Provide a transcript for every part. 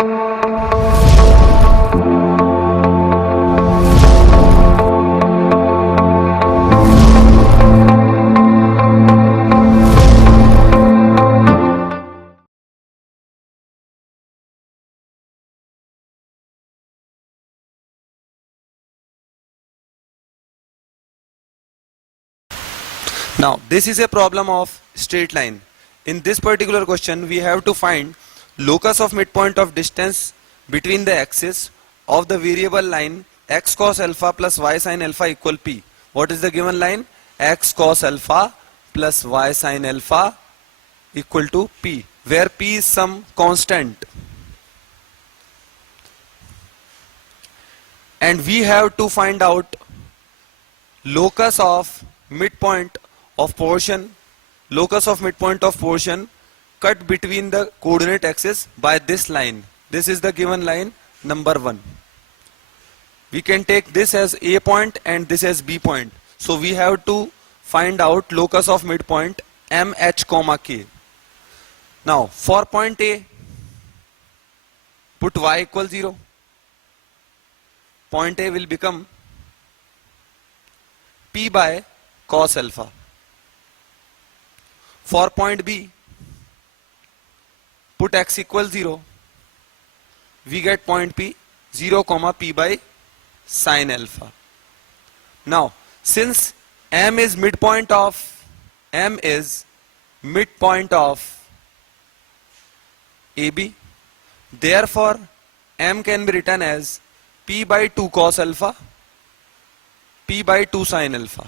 Now this is a problem of straight line. In this particular question we have to find locus of midpoint of distance between the axis of the variable line x cos alpha plus y sin alpha equal p. What is the given line? X cos alpha plus y sin alpha equal to p, where p is some constant. And we have to find out locus of midpoint of portion cut between the coordinate axis by this line. This is the given line number 1. We can take this as A point and this as B point. So we have to find out locus of midpoint MH comma K. Now for point A, put y equal 0. Point A will become P by cos alpha. For point B, put x equal 0. We get point P 0 comma P by sin alpha. Now since M is midpoint of AB, therefore M can be written as P by 2 cos alpha, P by 2 sin alpha.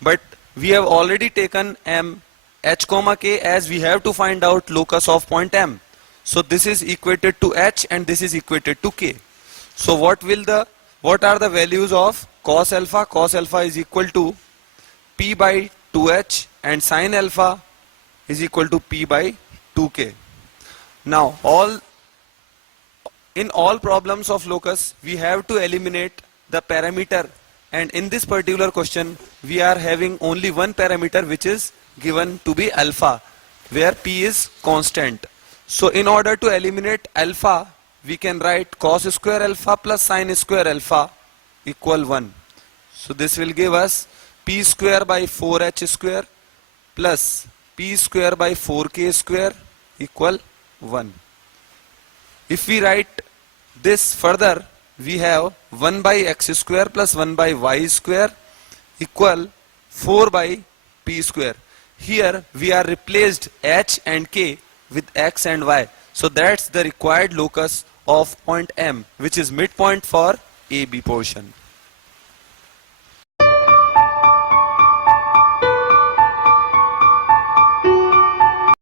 But we have already taken M H comma K as we have to find out locus of point M. So this is equated to H and this is equated to K. So what are the values of cos alpha? Cos alpha is equal to P by 2H and sin alpha is equal to P by 2K. Now in all problems of locus we have to eliminate the parameter, and in this particular question we are having only one parameter which is given to be alpha, where P is constant. So in order to eliminate alpha we can write cos square alpha plus sin square alpha equal 1. So this will give us P square by 4H square plus P square by 4K square equal 1. If we write this further, we have 1 by x square plus 1 by y square equal 4 by P square. Here we are replaced H and K with x and y. So that's the required locus of point M, which is midpoint for AB portion.